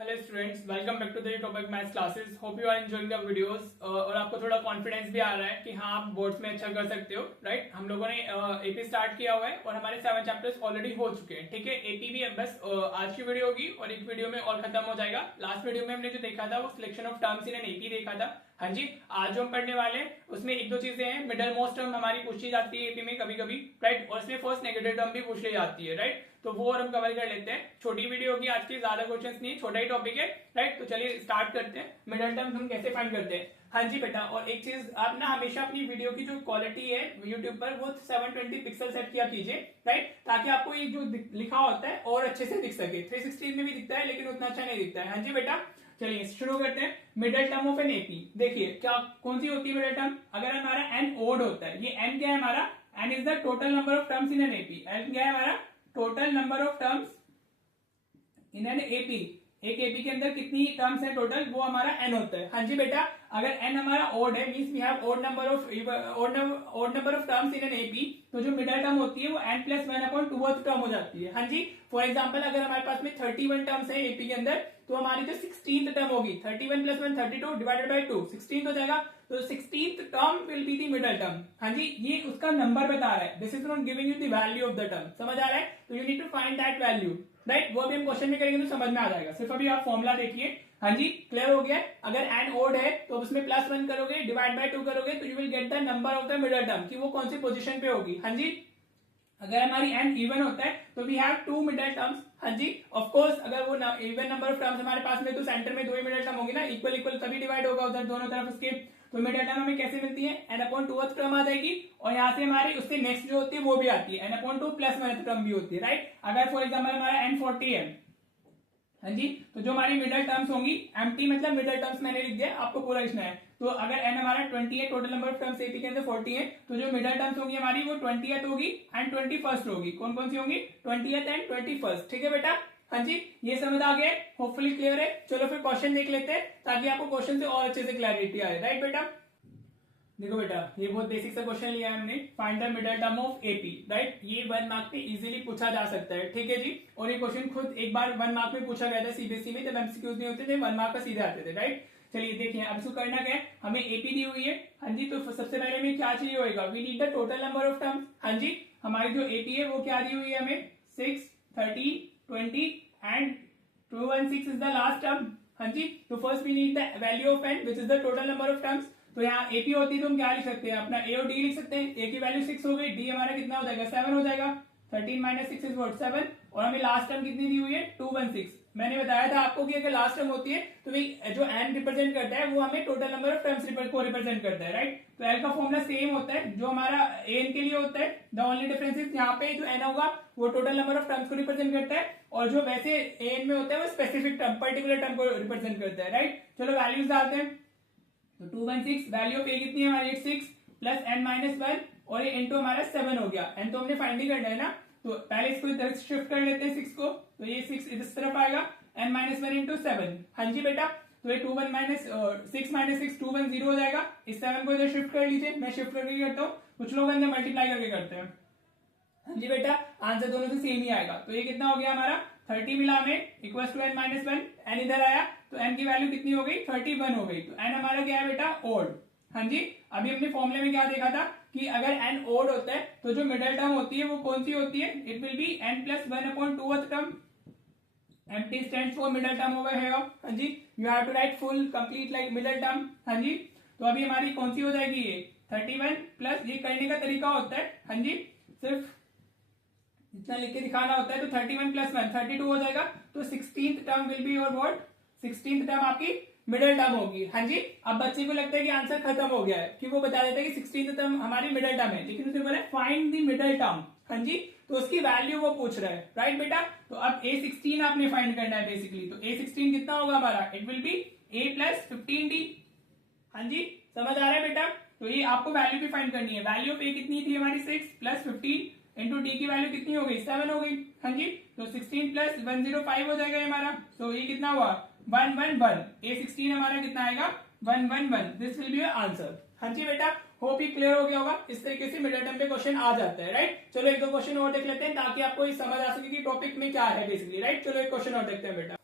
Hello students, welcome back to the topic maths classes. Hope you are enjoying the videos और आपको थोड़ा confidence भी आ रहा है कि हाँ आप बोर्ड्स में अच्छा कर सकते हो। राइट, हम लोगों ने एपी स्टार्ट किया हुआ है और हमारे 7 चैप्टर्स ऑलरेडी हो चुके हैं। ठीक है, एपी भी बस आज की वीडियो होगी और एक वीडियो में और खत्म हो जाएगा। लास्ट वीडियो में हमने जो देखा था वो selection of terms in an AP देखा था। हाँ जी, आज जो हम पढ़ने वाले हैं उसमें एक दो चीजें हैं। मिडल मोस्ट टर्म हमारी पूछी जाती है एपी में कभी कभी, राइट, और इसमें फर्स्ट नेगेटिव टर्म भी पूछ ली जाती है, राइट। तो वो और हम कवर कर लेते हैं। छोटी वीडियो होगी आज की, ज्यादा क्वेश्चंस नहीं, छोटा ही टॉपिक है, राइट। तो चलिए स्टार्ट करते हैं। मिडल टर्म हम कैसे फाइंड करते हैं। हाँ जी बेटा, और एक चीज आप ना हमेशा अपनी वीडियो की जो क्वालिटी है यूट्यूब पर वो 720 पिक्सल सेट किया कीजिए, राइट, ताकि आपको ये जो लिखा होता है और अच्छे से दिख सके। 316 में भी दिखता है लेकिन उतना अच्छा नहीं दिखता है। हाँ जी बेटा, चलिए शुरू करते हैं। Middle term of an AP, देखिए क्या कौन सी होती है मिडल टर्म। अगर हमारा एन ओड होता है, ये एन क्या है हमारा, n is the total number of terms in an AP. N क्या है हमारा, total number of terms in an AP. एक एपी के अंदर कितनी टर्म्स है टोटल, वो हमारा एन होता है। हाँ जी बेटा, अगर एन हमारा ओड है means we have odd number of terms in an AP, तो जो मिडल टर्म होती है वो n प्लस 1/2 टर्म हो जाती है। हाँ जी, फॉर एग्जांपल अगर हमारे पास में 31 टर्म्स है एपी के अंदर, तो हमारी जो 16th टर्म होगी 31 प्लस 1 32 डिवाइडेड बाय 2 16 हो जाएगा। तो 16th term will be the middle term. हाँ जी, ये उसका नंबर बता रहा है। This is not giving you the value of the term. समझ आ रहा है, तो you need to find that value, right. वो भी हम क्वेश्चन में करेंगे तो समझ में आ जाएगा। सिर्फ अभी आप फॉर्मूला देखिए। हाँ जी, क्लियर हो गया। अगर एन ओड है तो उसमें प्लस 1 करोगे, डिवाइड बाय 2 करोगे, तो you will get the number of the middle term कि वो कौन सी पोजीशन पे होगी। हाँ जी, अगर हमारी एन इवन होता है तो वी हैव 2 मिडल टर्म्स। हाँ जी, ऑफ कोर्स अगर वो इवन नंबर ऑफ टर्म्स हमारे पास में, तो सेंटर में 2 ही मिडल टर्म होंगी ना, इक्वल इक्वल तभी डिवाइड होगा उधर दोनों तरफ उसके। तो मिडल टर्म हमें कैसे मिलती है, n/2th टर्म आ जाएगी, और यहाँ से हमारी उससे नेक्स्ट जो होती है वो भी आती है, n/2 प्लस 1th टर्म भी होती है, राइट। अगर फॉर एग्जाम्पल हमारा n40 है, हाँ जी, तो जो हमारी मिडल टर्म्स होंगी, एम्प्टी मतलब मिडल टर्म्स मैंने लिख दिया, आपको पूरा लिखना है। तो अगर n हमारा 20 है, total number of terms AP के अंदर 40 है, तो जो मिडल टर्म्स होंगी हमारी वो 20th होगी एंड 21st होगी। कौन कौन सी होंगी, 20th एंड 21st। ठीक है बेटा, हाँ जी, ये समझ आ गया, होपफुली क्लियर है। चलो फिर क्वेश्चन देख लेते हैं ताकि आपको क्वेश्चन से और अच्छे से क्लैरिटी आए, राइट बेटा। देखो बेटा, ये बहुत बेसिक सा क्वेश्चन लिया है हमने, find the middle term of AP, right. ये 1 मार्क में इजीली पूछा जा सकता है, ठीक है जी। और ये क्वेश्चन खुद एक बार 1 मार्क में पूछा गया था सीबीएसई में, जब एमसीक्यूज नहीं होते थे 1 मार्क का सीधे आते थे, राइट। चलिए देखिए, अब इसको करना क्या है, हमें एपी दी हुई है। हाँ जी, तो सबसे पहले हमें क्या चाहिए होगा, we need the total number of terms. हाँ जी, हमारी जो एपी है वो क्या दी हुई है हमें, 6 30 20 and 216 is the last term. हाँ जी, तो first we need the value of n which is the total number of terms. तो यहाँ एपी होती है तो हम क्या लिख सकते हैं, अपना ए और डी लिख सकते हैं। ए की वैल्यू 6 हो गई, डी हमारा कितना हो जाएगा, 7 हो जाएगा। 13 माइनस 6 इज व्हाट, 7। और हमें लास्ट टर्म कितनी दी हुई है, 216। मैंने बताया था आपको कि अगर लास्ट टर्म होती है तो भाई जो एन रिप्रेजेंट करता है वो हमें टोटल नंबर ऑफ टर्म्स को रिप्रेजेंट करता है, राइट। तो एल का फॉर्मूला सेम होता है जो हमारा एन के लिए होता है। द ओनली डिफरेंस इज यहाँ पे जो एन होगा वो टोटल नंबर ऑफ टर्म्स को रिप्रेजेंट करता है, और जो वैसे एन में होता है वो स्पेसिफिक टर्म, पर्टिकुलर टर्म को रिप्रेजेंट करता है, राइट। चलो वैल्यूज डालते हैं। तो 216, वैल्यू ऑफ ए कितनी है हमारी, 6 प्लस n माइनस 1, और ये इंटू हमारा 7 हो गया। n तो हमने फाइंड ही करना है ना, तो पहले इसको इधर शिफ्ट कर लेते हैं 6 को, तो ये 6 इस तरफ आएगा, n माइनस 1 इंटू 7। हाँ जी बेटा, तो ये 6 माइनस 6 210 हो जाएगा। इस 7 को इधर शिफ्ट कर लीजिए, मैं शिफ्ट करके करता हूँ, कुछ लोग अंदर मल्टीप्लाई करके करते हैं। हाँ जी बेटा, आंसर दोनों से सेम ही आएगा। तो ये कितना हो गया हमारा, 30 मिला हमें, equal to n minus 1, n इधर आया तो n की वैल्यू कितनी हो गई, 31 हो गई। तो n हमारा क्या है बेटा, ओड। हाँ जी, अभी हमने फॉर्मूले में क्या देखा था कि अगर n ओड होता है तो जो मिडल टर्म होती है वो कौन सी होती है, it will be n plus 1/2th term. MT stands for middle term over here. हाँ जी, you have to write full complete like middle term. हाँ जी, तो अभी हमारी कौन सी हो जाएगी, ये 31 प्लस, ये करने का तरीका होता है, हाँ जी, सिर्फ इतना लिख के दिखाना होता है। तो 31 प्लस 1 32 हो जाएगा। तो 16th term will be your what, 16th term आपकी मिडल टर्म होगी। हाँ जी, अब बच्चे को लगता है कि आंसर खत्म हो गया है, कि वो बता देता है कि 16th टर्म हमारी मिडल टर्म है, लेकिन उसे बोला फाइंड द मिडल टर्म। हाँ जी, तो उसकी वैल्यू वो पूछ रहा है, राइट बेटा। तो अब A16 आपने फाइंड करना है बेसिकली। तो A16 कितना होगा हमारा, it will B A plus 15D। हाँ जी, समझ आ रहा है बेटा। तो ये आपको वैल्यू भी फाइंड करनी है। वैल्यू ऑफ A कितनी थी हमारी, 6 प्लस 15 इंटू डी की वैल्यू कितनी हो गई, 7 हो गई। हाँ जी, तो 16 प्लस 105 हो जाएगा हमारा। तो ये कितना हुआ, 111। A16 हमारा कितना आएगा, 111। This will be your answer. हाँ जी बेटा, होप ये क्लियर हो गया होगा। इस तरीके से मिडल टर्म पे क्वेश्चन आ जाता है, राइट। चलो एक दो क्वेश्चन और देख लेते हैं ताकि आपको ये समझ आ सके कि टॉपिक में क्या है बेसिकली, राइट। चलो एक क्वेश्चन और देखते हैं बेटा।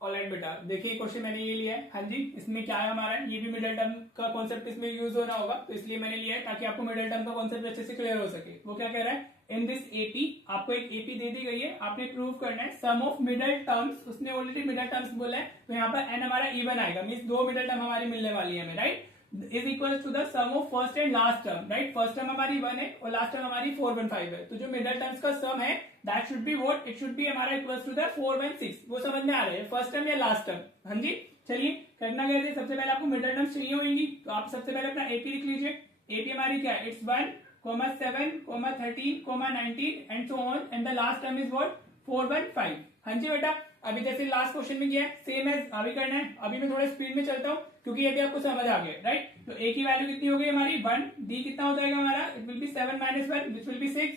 ऑलराइट बेटा, देखिए क्वेश्चन मैंने ये लिया है। हाँ जी, इसमें क्या है हमारा, ये भी मिडिल टर्म का कॉन्सेप्ट इसमें यूज होना होगा, तो इसलिए मैंने लिया है ताकि आपको मिडिल टर्म का कॉन्सेप्ट अच्छे से क्लियर हो सके। वो क्या कह रहा है, इन दिस एपी, आपको एक एपी दे दी गई है, आपने प्रूव करना है सम ऑफ मिडिल टर्म्स, उसने ऑलरेडी मिडिल टर्म्स बोला है, तो यहाँ पर एन हमारा इवन आएगा, मींस दो मिडिल टर्म हमारी मिलने वाली है हमें, right, is equal to the sum of first and last term, right, first term हमारी 1 है और लास्ट टर्म हमारी 415 है, तो जो मिडिल टर्म्स का सम है that should be what, it should be हमारा इक्वल टू द 416, वो समझ में आ रहा है, फर्स्ट टर्म या लास्ट टर्म। हाँ जी, चलिए करना कैसे, सबसे पहले आपको मिडिल टर्म्स चाहिए होंगी, तो आप सबसे पहले अपना एपी लिख लीजिए। एपी हमारी क्या है, it's 1, 7, 13, 19 and so on, and the last term is what 415। हाँ जी बेटा, अभी जैसे लास्ट क्वेश्चन में किया है सेम एज अभी करना है। अभी मैं थोड़ा स्पीड में चलता हूँ क्योंकि ये भी आपको समझ आ गया, राइट। तो ए की वैल्यू कितनी हो गई हमारी 1, डी कितना हो जाएगा हमारा, it will B 7 - 1 which will be 6,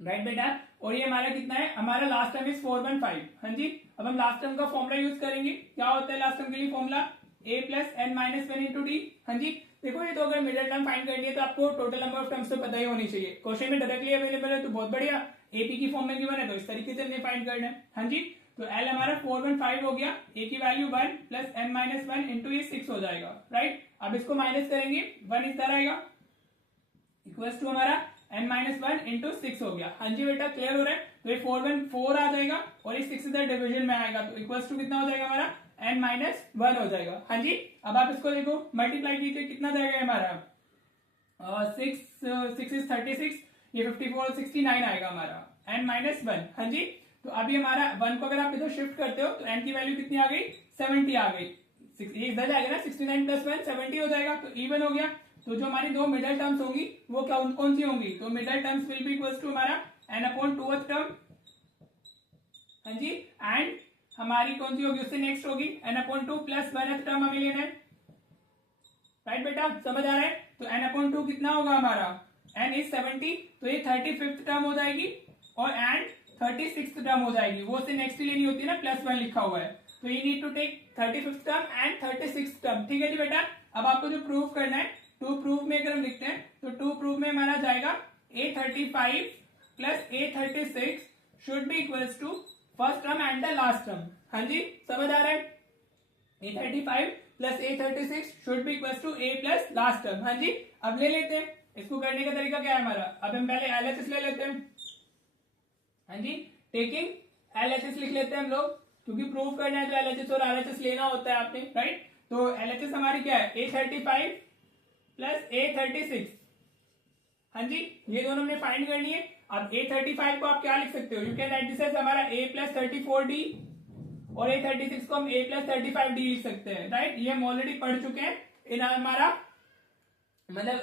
right बेटा। और ये हमारा कितना है, हमारा लास्ट टर्म इज 415। हाँ जी, अब हम लास्ट टर्म का फॉर्मूला यूज करेंगे। क्या होता है लास्ट टर्म के लिए formula, a plus n minus 1 into D. हाँ जी, देखो ये तो अगर मिडिल टर्म फाइंड करनी है तो आपको टोटल नंबर ऑफ टर्म्स तो पता ही होनी चाहिए, क्वेश्चन में डायरेक्टली अवेलेबल है तो बहुत बढ़िया। एपी की फॉर्म में गिवन है तो इस तरीके से हमने फाइंड करना है। हाँ जी, तो एल हमारा 415 हो गया, ए की value 1 plus n minus 1 into ये 6 हो जाएगा, राइट। अब इसको माइनस करेंगे, 1 इस तरह आएगा, इक्वल्स टू हमारा n माइनस 1 इंटू 6 हो गया। हाँ जी बेटा, क्लियर हो रहा है। तो ये 4 आ जाएगा और ये 6 इधर डिविजन में आएगा, तो इक्वल्स टू कितना हो जाएगा हमारा n माइनस 1 हो जाएगा। हाँ जी, अब आप इसको देखो मल्टीप्लाई कीजिए, कितना जाएगा हमारा 6 इज 36, ये 54 और 69 आएगा हमारा n माइनस 1। हाँ जी, तो अभी हमारा 1 को अगर आप इधर शिफ्ट करते हो तो n की वैल्यू कितनी आ गई, 70 आ गई, ये इधर जाएगा ना, 69 प्लस 1 70 हो जाएगा, तो इवन हो गया। तो जो हमारी दो मिडिल टर्म्स होंगी वो क्या कौन सी होंगी, तो middle terms will be equals to हमारा n अपॉन 2th टर्म। हाँ जी, एंड हमारी कौन सी होगी, उससे नेक्स्ट होगी n upon 2 plus 1th term हमें लेना है, राइट बेटा, समझ आ रहा है। तो n अपॉन 2 कितना होगा हमारा, n इज 70, तो ये 35th टर्म हो जाएगी और एंड 36th टर्म हो जाएगी, वो से नेक्स्ट लेनी होती है ना, प्लस 1 लिखा हुआ है, तो you need to take 35th term and 36th term. ठीक है जी बेटा, अब आपको जो प्रूव करना है, टू प्रूफ में अगर हम लिखते हैं तो टू प्रूफ में हमारा जाएगा a35 plus a36 should be equals to first term and the last term. हाँ जी, समझ आ रहा है, a35 plus a36 should be equals to a plus last term. हाँ जी, अब ले लेते हैं, इसको करने का तरीका क्या है हमारा, अब हम पहले LHS ले लेते हैं। हाँ जी, टेकिंग LHS लिख लेते हैं हम लोग, क्योंकि प्रूफ करना है तो LHS और RHS लेना होता है आपने, राइट। तो LHS हमारी क्या है, a35 प्लस a36। हाँ जी, ये दोनों हमने फाइंड करनी है। अब a35 को आप क्या लिख सकते हो, you can write this as हमारा a प्लस 34d और a36 को हम a प्लस 35d लिख सकते हैं, राइट। ये हम ऑलरेडी पढ़ चुके हैं इन हमारा मतलब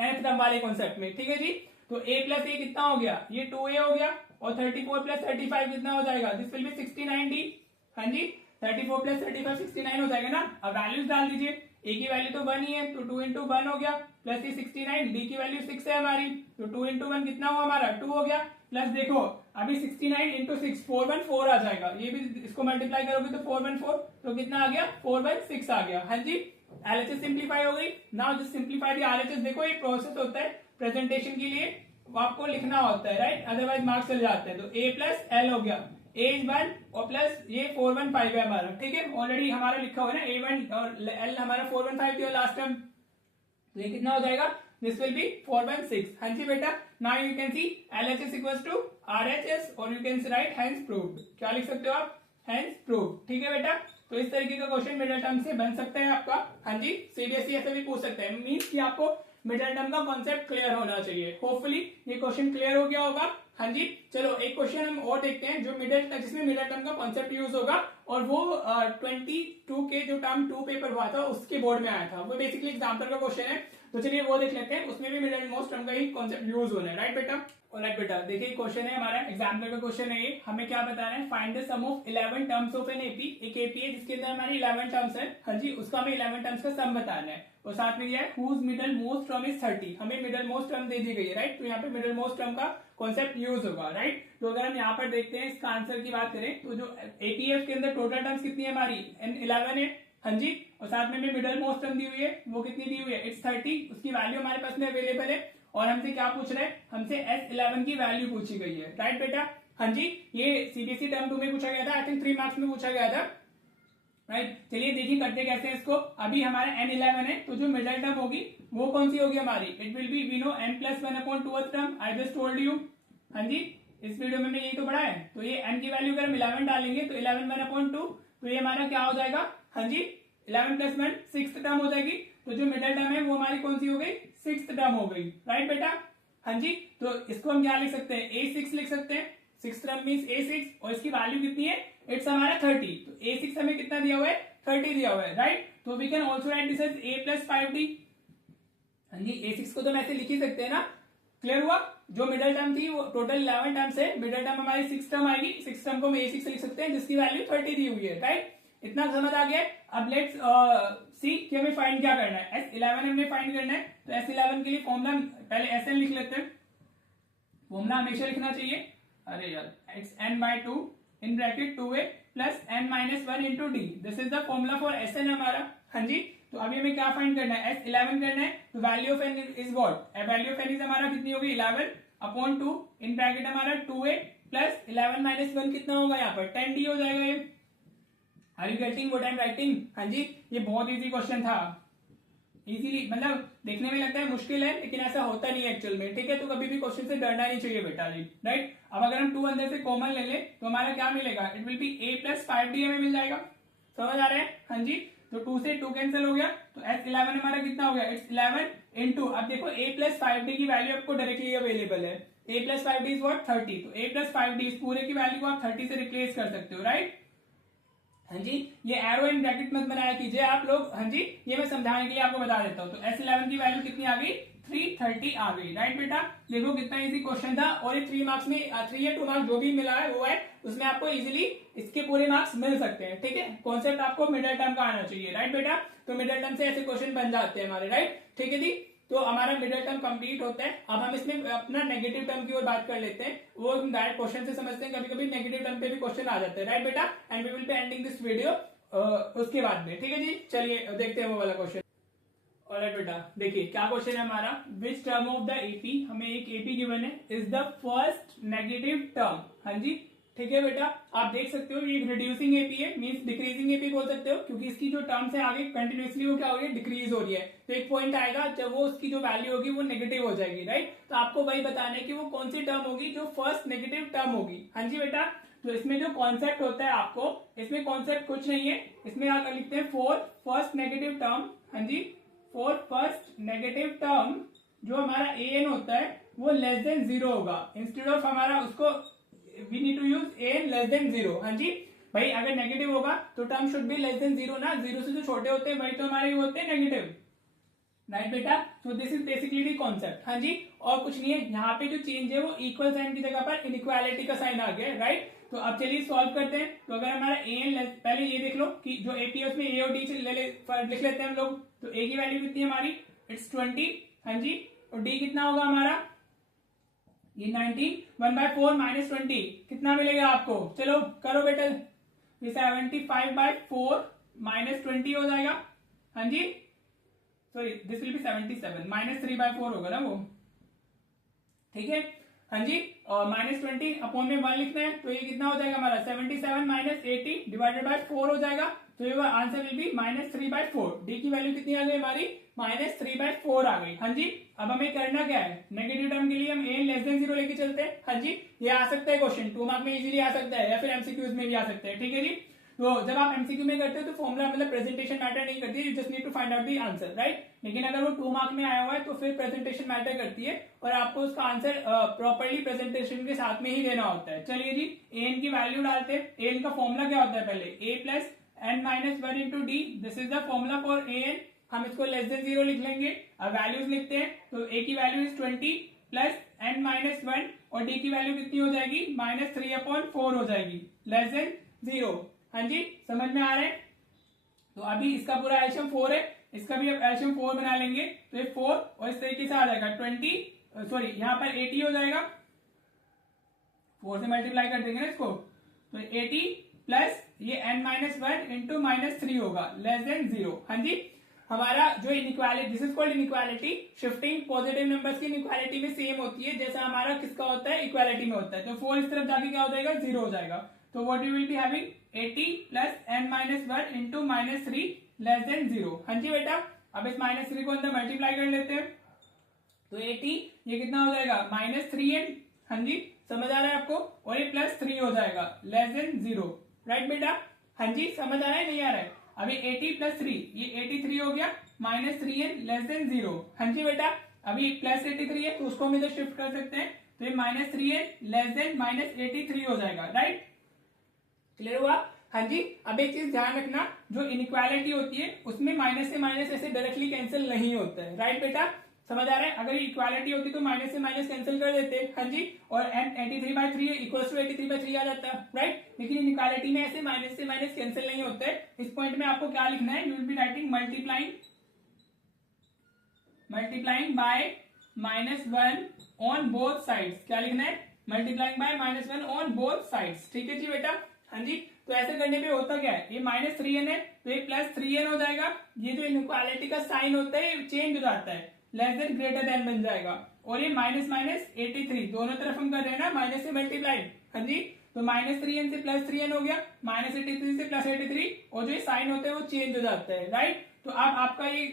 nth टर्म वाले कॉन्सेप्ट में। ठीक है जी, तो a प्लस a कितना हो गया, ये 2a हो गया, और 34 प्लस 35 कितना हो जाएगा, दिस विल बी 69d। हाँ जी, 34 प्लस 35 69 हो जाएगा ना। अब वैल्यूज डाल दीजिए, a की वैल्यू तो 1 ही है, तो 2 इंटू 1 हो गया, प्लस ये 69, d की वैल्यू 6 है हमारी, तो 2 इंटू 1 कितना हुआ हमारा 2 हो गया, प्लस देखो अभी 69 इंटू 6 414 आ जाएगा, ये भी इसको मल्टीप्लाई करोगे तो 414, तो कितना आ गया 416 आ गया। हाँ जी, LHS सिंप्लीफाई हो गई। Now just simplify the RHS। देखो ये प्रोसेस होता है प्रेजेंटेशन के लिए, वो आपको लिखना होता है, राइट, अदरवाइज मार्क्स चले जाते हैं। तो a प्लस l हो गया, a इज 1 और प्लस ये 415 है हमारा, ठीक है, ऑलरेडी हमारा लिखा हुआ है ना a1 और l हमारा 415 थी और लास्ट टर्म, तो ये कितना हो जाएगा, दिस विल बी 416। हाँ जी बेटा, now you can see LHS equals to RHS और you can write hence proved. क्या लिख सकते हो आप, हैंस प्रूव्ड। ठीक है बेटा, तो इस तरीके का क्वेश्चन मिडिल टर्म से बन सकता है आपका। हाँ जी, CBSE ऐसे भी पूछ सकते हैं, मीन्स कि आपको मिडिल टर्म का कॉन्सेप्ट क्लियर होना चाहिए। होपफुली ये क्वेश्चन क्लियर हो गया होगा। हाँ जी, चलो एक क्वेश्चन हम और देखते हैं जो जिसमें मिडिल टर्म का कॉन्सेप्ट यूज होगा, और वो 22 के जो टर्म 2 पेपर हुआ था उसके बोर्ड में आया था, वो बेसिकली एग्जाम्पल का क्वेश्चन है, तो चलिए वो देख लेते हैं। उसमें भी मिडिल मोस्ट टर्म का ही कॉन्सेप्ट यूज होना है, राइट बेटा। ऑलराइट बेटा, देखिए क्वेश्चन है हमारा एग्जाम्पल का क्वेश्चन है ये, हमें क्या बताना है, find the sum of 11 terms of an AP. एक एपी है जिसके अंदर हमारी 11 टर्म्स है। हाँ जी, उसका हमें 11 टर्म्स का सम बताना है, और साथ में दिया है whose middle most term is 30। हमें मिडल मोस्ट टर्म दे दी गई है, राइट, तो यहाँ पे मिडल मोस्ट टर्म का कॉन्सेप्ट यूज होगा, राइट। तो अगर हम यहाँ पर देखते हैं इसका आंसर की बात करें तो जो एपीएफ के अंदर टोटल टर्म्स कितनी है हमारी 11 है। हाँ जी, और साथ में मिडल मोस्ट टर्म दी हुई है, वो कितनी दी हुई है, इट्स 30। उसकी वैल्यू हमारे पास में अवेलेबल है, और हमसे क्या पूछ रहे हैं, हमसे S11 की वैल्यू पूछी गई है, राइट बेटा। हाँ जी, ये CBSE टर्म 2 में पूछा गया था, आई थिंक 3 मार्क्स में पूछा गया था। राइट। चलिए देखिए करते कैसे हैं इसको। अभी हमारा n11 है, तो जो मिडिल टर्म होगी वो कौन सी होगी हमारी, it will be we know n+1/2 term, I just told you. हाँ जी, इस वीडियो में यही तो पढ़ा है। तो ये n की वैल्यू अगर हम 11 डालेंगे तो 11/2, तो ये हमारा क्या हो जाएगा, हाँ जी 11 + 1 6th टर्म हो जाएगी। तो जो मिडिल टर्म है वो हमारी कौन सी हो गई, 6th टर्म हो गई, राइट बेटा। हाँ जी, तो इसको हम क्या लिख सकते हैं, A6 लिख सकते हैं। 6th टर्म मीन्स A6, और इसकी वैल्यू कितनी है, इट्स हमारा 30। तो A6 हमें कितना दिया हुआ है, 30 दिया हुआ है, राइट। तो we can also write this as A+5D। हाँ जी, A6 को तो हम ऐसे लिख ही सकते हैं ना। क्लियर हुआ। जो मिडिल टर्म थी वो टोटल 11 टर्म से मिडिल टर्म हमारी 6 टर्म आएगी। 6 टर्म को हम A6 लिख सकते हैं जिसकी वैल्यू 30 दी हुई है, राइट। इतना समझ आ गया। अब लेट्स सी कि हमें फाइंड क्या करना है। S11 हमने फाइंड करना है। तो S11 के लिए फॉर्मूला पहले SN लिख लेते हैं। फॉर्मूला हमेशा लिखना चाहिए, अरे यार, it's n/2 in bracket 2a plus n-1 into d, this is the formula for SN हमारा। हाँ जी, तो अभी हमें क्या फाइंड करना है, S11 करना है। तो value of n is what, value of n is हमारा कितनी होगी, 11/2 इन ब्रैकेट हमारा 2a प्लस 11-1 कितना होगा यहाँ पर 10d हो जाएगा ये। Are you getting what I am writing. हाँ जी, ये बहुत इजी क्वेश्चन था। इजीली मतलब देखने में लगता है मुश्किल है, लेकिन ऐसा होता नहीं है एक्चुअल में, ठीक है। तो कभी भी क्वेश्चन से डरना नहीं चाहिए बेटा जी, राइट। अब अगर हम 2 अंदर से कॉमन ले लें तो हमारा क्या मिलेगा, इट विल बी A+5D हमें मिल जाएगा। समझ आ रहा है। हाँ जी, तो 2 से 2 कैंसिल हो गया। तो S11 हमारा कितना हो गया, इट्स 11 इंटू, अब देखो A+5D की वैल्यू आपको डायरेक्टली अवेलेबल है। A+5D is what 30। तो A+5D इस पूरे की वैल्यू को आप 30 से रिप्लेस कर सकते हो, राइट। हाँ जी, ये एरो इन ब्रैकेट मत बनाया कीजिए आप लोग। हाँ जी, ये मैं समझाने के लिए आपको बता देता हूँ। तो S11 की वैल्यू कितनी आ गई, 330 आ गई, राइट बेटा। देखो कितना इजी क्वेश्चन था। और ये 3 मार्क्स में 3 या 2 मार्क्स जो भी मिला है वो है, उसमें आपको इजीली इसके पूरे मार्क्स मिल सकते हैं, ठीक है। कॉन्सेप्ट आपको मिडिल टर्म का आना चाहिए, राइट बेटा। तो मिडिल टर्म से ऐसे क्वेश्चन बन जाते हैं हमारे, राइट, ठीक है जी। तो हमारा मिडिल टर्म कंप्लीट होता है। अब हम इसमें अपना नेगेटिव टर्म की ओर बात कर लेते हैं। वो हम डायरेक्ट क्वेश्चन से समझते हैं, कभी कभी नेगेटिव टर्म पे भी क्वेश्चन आ जाते हैं, राइट बेटा। And we will be ending this video उसके बाद में, ठीक है जी। चलिए देखते हैं वो वाला क्वेश्चन। ऑलराइट बेटा, देखिए क्या क्वेश्चन है हमारा। Which term of the AP, हमें एक एपी गिवन है, is the first negative term. हाँ जी, ठीक है बेटा। आप देख सकते हो ये एक रिड्यूसिंग एपी है, मींस डिक्रीजिंग एपी बोल सकते हो, क्योंकि इसकी जो टर्म्स है आगे कंटिन्यूसली वो क्या हो रही है, डिक्रीज हो रही है। तो एक पॉइंट आएगा जब वो उसकी जो वैल्यू होगी वो नेगेटिव हो जाएगी, राइट। तो आपको वही बताना है कि वो कौन सी टर्म होगी जो फर्स्ट नेगेटिव टर्म होगी। हाँ जी बेटा, तो इसमें जो कॉन्सेप्ट होता है आपको, इसमें कॉन्सेप्ट कुछ नहीं है। इसमें आप लिखते हैं फॉर फर्स्ट नेगेटिव टर्म। हाँ जी, फॉर फर्स्ट नेगेटिव टर्म जो हमारा an होता है वो लेस देन 0 होगा। इंस्टेड ऑफ हमारा उसको we need to use an less than 0। हाँ जी भाई, अगर नेगेटिव होगा तो term should be less than 0 ना। 0 से जो छोटे होते हैं वही तो हमारे होते हैं नेगेटिव, राइट बेटा। So this is basically the concept. हाँ जी, और कुछ नहीं है। यहाँ पे जो चेंज है वो इक्वल साइन की जगह पर इनइक्वालिटी का साइन आ गया, राइट। तो अब चलिए सॉल्व करते हैं। तो अगर हमारा an, पहले ये देख लो कि जो AP है उसमें a और d लिख लेते हैं हम लोग। तो a की वैल्यू कितनी है हमारी, इट्स 20। हाँ जी, और d कितना होगा हमारा, ये 19। 1/4 माइनस 20 कितना मिलेगा आपको, चलो करो बेटा। ये 75/4 माइनस 20 हो जाएगा। हाँ जी, sorry this will be 77 minus 3/4 होगा ना वो, ठीक है। हाँ जी, और -20 अपॉन में 1 लिखना है। तो ये कितना हो जाएगा हमारा 77 माइनस 80 डिवाइडेड बाय 4 हो जाएगा। तो ये आंसर विल बी -3/4। डी की वैल्यू कितनी आ गई हमारी, -3/4 आ गई। हाँ जी, अब हमें करना क्या है, नेगेटिव टर्म के लिए हम a लेस देन 0 लेके चलते हैं। हाँ जी, ये आ सकता है क्वेश्चन 2 मार्क में इजीली आ सकता है, या फिर एमसीक्यूज में भी आ सकता है, ठीक है जी। तो जब आप एमसीक्यू में करते हो तो फॉर्मूला मतलब प्रेजेंटेशन मैटर नहीं करती है, you just need to find out the answer, right. लेकिन अगर वो 2 मार्क में आया हुआ है तो फिर प्रेजेंटेशन मैटर करती है, और आपको उसका आंसर प्रॉपर्ली प्रेजेंटेशन के साथ में ही देना होता है। चलिए जी, an की वैल्यू डालते हैं। an का फॉर्मूला क्या होता है, पहले a plus n-1 into D, this is the formula for an। हम इसको लेस देन 0 लिख लेंगे। अब वैल्यूज लिखते हैं। तो a की वैल्यू इज 20 प्लस n-1, और d की वैल्यू कितनी हो जाएगी, -3/4 हो जाएगी, लेस देन 0। हाँ जी, समझ में आ रहा है। तो अभी इसका पूरा एल्शियम 4 है, इसका भी अब एल्शियम 4 बना लेंगे। तो ये 4 और इस तरीके से आ जाएगा 20, सॉरी यहाँ पर 80 हो जाएगा। 4 से मल्टीप्लाई कर देंगे ना इसको, तो 80 प्लस ये n-1 इंटू -3 होगा, लेस देन 0। हाँ जी, हमारा जो inequality, this is called inequality. Shifting positive numbers की इनइक्वालिटी में सेम होती है जैसा हमारा किसका होता है, इक्वालिटी में होता है। तो 4 इस तरफ जाके क्या हो जाएगा, 0 हो जाएगा। तो what you will be having 80 plus n minus 1 into minus 3 less than 0। हाँ जी बेटा, अब इस माइनस 3 को अंदर मल्टीप्लाई कर लेते हैं, तो 80 ये कितना हो जाएगा माइनस 3n। हाँ जी समझ आ रहा है आपको, और ये प्लस 3 हो जाएगा लेस देन 0, राइट बेटा। हाँ जी समझ आ रहा है नहीं आ रहा है? अभी 80 प्लस 3 ये 83 हो गया माइनस 3n लेस देन 0। हाँ जी बेटा, अभी प्लस 83 है तो उसको हम इधर शिफ्ट कर सकते हैं, तो ये minus 3n less than minus 83 हो जाएगा, राइट। क्लियर हुआ? हाँ जी। अब एक चीज ध्यान रखना, जो इनइक्वालिटी होती है उसमें माइनस से माइनस ऐसे डायरेक्टली कैंसिल नहीं होता है, राइट बेटा। समझ आ रहा है? अगर इक्वालिटी होती तो माइनस से माइनस कैंसिल कर देते, हाँ जी, और 83/3 इक्वल्स टू 83/3 आ जाता, राइट। लेकिन इनइक्वालिटी में ऐसे माइनस से माइनस कैंसिल नहीं होता है। इस पॉइंट में आपको क्या लिखना है, you will be writing multiplying by -1 on both sides. क्या लिखना है? Multiplying by -1 on both sides. ठीक है जी बेटा। हाँ जी, तो ऐसे करने पे होता क्या है, ये माइनस 3n है तो ये प्लस 3n हो जाएगा। ये जो इनइक्वालिटी का साइन होता है ये चेंज हो जाता है, लेस देन ग्रेटर देन बन जाएगा। और ये माइनस माइनस 83 दोनों तरफ हम कर रहे हैं ना माइनस से मल्टीप्लाई। हाँ जी, तो माइनस 3n से प्लस 3n हो गया, माइनस 83 से प्लस 83, और जो साइन होता है वो चेंज हो जाता है, राइट। तो अब आपका ये,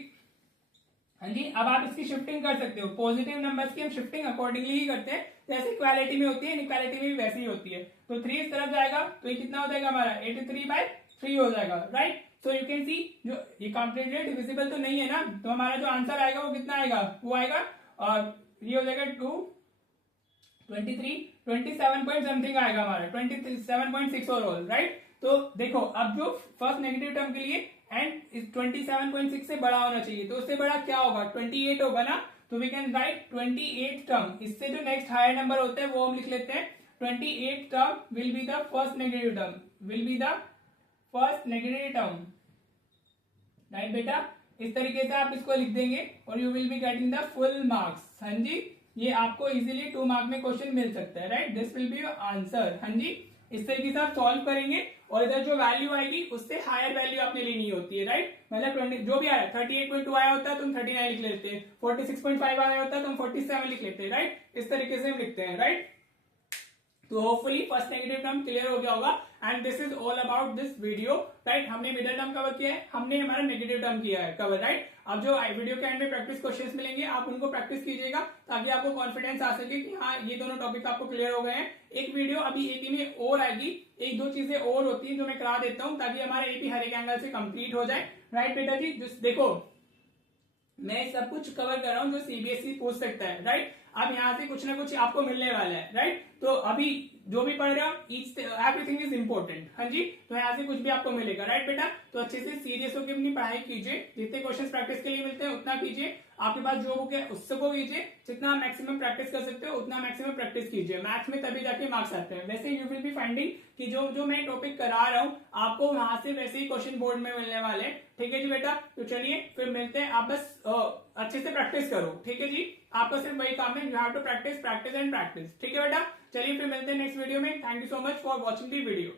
हाँ जी, अब आप इसकी शिफ्टिंग कर सकते हो। पॉजिटिव नंबर्स की हम शिफ्टिंग अकॉर्डिंगली ही करते हैं, जैसे इक्वालिटी में होती है इनइक्वालिटी में भी वैसे ही होती है। तो 3 इस तरफ जाएगा तो ये कितना हो जाएगा हमारा 83/3 हो जाएगा, राइट। सो यू कैन सी, जो ये कंप्लीटली डिविजिबल तो नहीं है ना, तो हमारा जो आंसर आएगा वो कितना आएगा, वो आएगा और ये हो जाएगा 27 पॉइंट समथिंग आएगा हमारा, 27.6 ओवरऑल, राइट। तो देखो अब जो फर्स्ट नेगेटिव टर्म के लिए एंड इस 27.6 से बड़ा होना चाहिए, तो उससे बड़ा क्या होगा, 28 होगा ना। तो वी कैन राइट 28 टर्म। इससे जो नेक्स्ट हायर नंबर होता है वो हम लिख लेते हैं 28 term will be the first negative term, will be the first negative term, right बेटा। इस तरीके से आप इसको लिख देंगे और you will be getting the full marks. हाँ जी, ये आपको इजीली 2 मार्क में क्वेश्चन मिल सकता है, right. This will be your answer. हाँ जी, इस तरीके से आप सॉल्व करेंगे और इधर जो वैल्यू आएगी उससे हायर वैल्यू आपने लेनी होती है, राइट। मतलब 20 जो भी आया 38.2 आया होता है तो हम 39 लिख लेते हैं, 46.5 आया होता है तो हम 47 लिख लेते हैं, राइट। इस तरीके से हम लिखते हैं, राइट। तो hopefully first negative term clear हो गया होगा and this is all about this video, right. हमने मिडिल टर्म कवर किया है, हमने हमारा नेगेटिव टर्म किया है कवर, राइट। अब जो वीडियो के एंड में प्रैक्टिस क्वेश्चंस मिलेंगे आप उनको प्रैक्टिस कीजिएगा ताकि आपको कॉन्फिडेंस आ सके कि हाँ ये दोनों टॉपिक आपको क्लियर हो गए हैं। एक वीडियो अभी एपी में और आएगी, 1-2 चीजें और होती है जो मैं करा देता हूँ ताकि हमारा एपी हर एक एंगल से कंप्लीट हो जाए, राइट बेटा जी। देखो मैं सब कुछ कवर कर रहा हूँ जो सीबीएसई पूछ सकता है, राइट। अब यहाँ से कुछ ना कुछ आपको मिलने वाला है, राइट। तो अभी जो भी पढ़ रहे हो एवरीथिंग इज इम्पोर्टेंट, हाँ जी। तो यहाँ से कुछ भी आपको मिलेगा, राइट बेटा। तो अच्छे से सीरियस होकर अपनी पढ़ाई कीजिए, जितने क्वेश्चन प्रैक्टिस के लिए मिलते हैं उतना कीजिए। आपके पास जो बुक है उससे को कीजिए, जितना मैक्सिमम प्रैक्टिस कर सकते हो उतना मैक्सिमम प्रैक्टिस कीजिए। मैथ्स में तभी जाके मार्क्स आते हैं। वैसे यू विल बी फाइंडिंग कि जो मैं टॉपिक करा रहा हूँ आपको वहां से वैसे ही क्वेश्चन बोर्ड में मिलने वाले हैं, ठीक है जी बेटा। तो चलिए फिर मिलते हैं, आप बस अच्छे से प्रैक्टिस करो, ठीक है जी। आपका सिर्फ वही काम है, you have to practise practise and practise, ठीक है बेटा। चलिए फिर मिलते हैं नेक्स्ट वीडियो में। Thank you so much for watching the video.